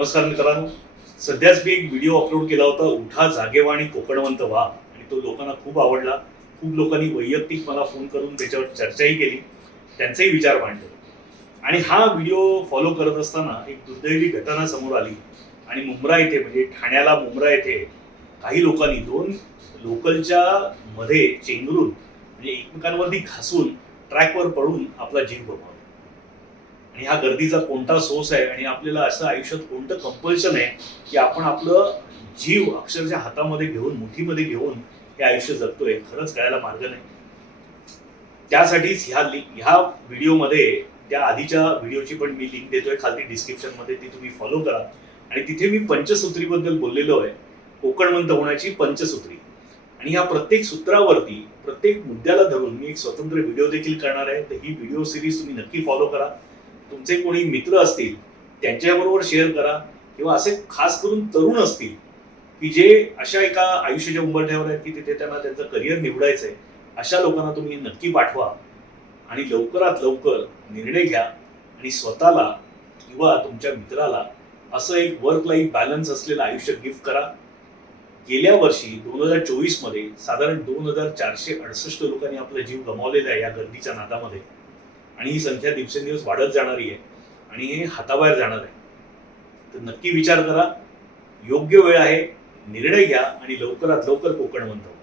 नमस्कार मित्रांनो. सध्याच मी एक व्हिडिओ अपलोड केला होता. उठा जागेवा आणि कोकणवंत व्हा. आणि तो लोकांना खूप आवडला. खूप लोकांनी वैयक्तिक मला फोन करून त्याच्यावर चर्चाही केली. त्यांचेही विचार मांडले. आणि हा व्हिडिओ फॉलो करत असताना एक दुर्दैवी घटना समोर आली. आणि मुंब्रा येथे म्हणजे ठाण्याला मुंब्रा येथे काही लोकांनी दोन लोकलच्या मध्ये चेंगरून म्हणजे एकमेकांवरती घासून ट्रॅकवर पडून आपला जीव गमावला. आणि हा गर्दीचा कोणता सोर्स आहे आणि आपल्याला असं आयुष्यात कोणतं कंपल्शन आहे की आपण आपलं जीव अक्षरशः हातामध्ये घेऊन मुठीमध्ये घेऊन हे आयुष्य जगतोय? खरंच कळायला मार्ग नाही. त्यासाठीच ह्या लिंक ह्या व्हिडिओमध्ये त्या आधीच्या व्हिडिओची पण मी लिंक देतोय. खाली डिस्क्रिप्शनमध्ये ती तुम्ही फॉलो करा. आणि तिथे मी पंचसूत्रीबद्दल बोललेलो आहे. कोकणवंत होण्याची पंचसूत्री. आणि ह्या प्रत्येक सूत्रावरती प्रत्येक मुद्द्याला धरून मी एक स्वतंत्र व्हिडिओ देखील करणार आहे. तर ही व्हिडिओ सिरीज तुम्ही नक्की फॉलो करा. तुमचे कोणी मित्र असतील त्यांच्याबरोबर शेअर करा किंवा असे खास करून तरुण असतील की जे अशा एका आयुष्याच्या उंबरठ्यावर आहेत की तिथे त्यांना त्यांचं करिअर निवडायचं आहे अशा लोकांना तुम्ही नक्की पाठवा आणि लवकरात लवकर निर्णय घ्या आणि स्वतःला किंवा तुमच्या मित्राला असं एक वर्क लाईफ बॅलन्स असलेलं आयुष्य गिफ्ट करा. गेल्या वर्षी दोन हजार चोवीसमध्ये साधारण दोन हजार चारशे अडसष्ट लोकांनी आपला जीव गमावलेला आहे या गर्दीच्या नादामध्ये. आणि ही संख्या दिवसेंदिवस वाढत जाणारी आहे आणि हे हाताबाहेर जाणार आहे. तर नक्की विचार करा. योग्य वेळ आहे. निर्णय घ्या आणि लवकरात लवकर कोकण बनतो